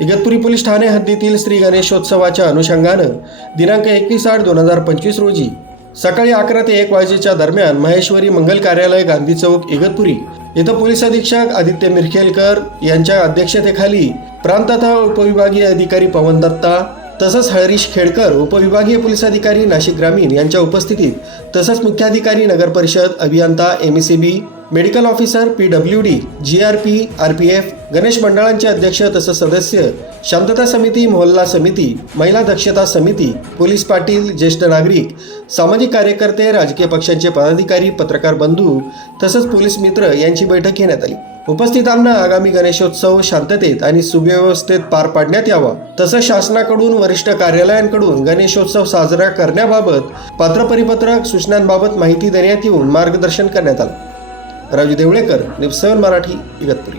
Igatpuri police Thane हद्दीतील श्री गणेशोत्सवाच्या अनुषंगानं दिनांक एकवीस आठ दोन हजार पंचवीस रोजी सकाळी अकरा ते एक वाजेच्या दरम्यान महेश्वरी मंगल कार्यालय गांधी चौक इगतपुरी इथं पोलीस अधीक्षक आदित्य मिरखेलकर यांच्या अध्यक्षतेखाली प्रांत तथा उपविभागीय अधिकारी पवन दत्ता तसंच हरीश खेडकर उपविभागीय पोलीस अधिकारी नाशिक ग्रामीण यांच्या उपस्थितीत तसंच मुख्याधिकारी नगर परिषद अभियंता M C B medical officer P W D G R P R P F Ganesh मंडळांचे अध्यक्ष तसंच सदस्य शांतता समिती मोहल्ला समिती महिला दक्षता समिती पोलीस पाटील ज्येष्ठ नागरिक सामाजिक कार्यकर्ते राजकीय पक्षांचे पदाधिकारी पत्रकार बंधू तसंच पोलीस मित्र यांची बैठक घेण्यात आली. उपस्थितांना आगामी गणेशोत्सव शांततेत आणि सुव्यवस्थेत पार पाडण्यात यावा. तसंच शासनाकडून वरिष्ठ कार्यालयांकडून गणेशोत्सव साजरा करण्याबाबत पात्र परिपत्रक सूचनांबाबत माहिती देण्यात येऊन मार्गदर्शन करण्यात आलं. राजू देवळेकर नेपसेवन मराठी इगतपुरी.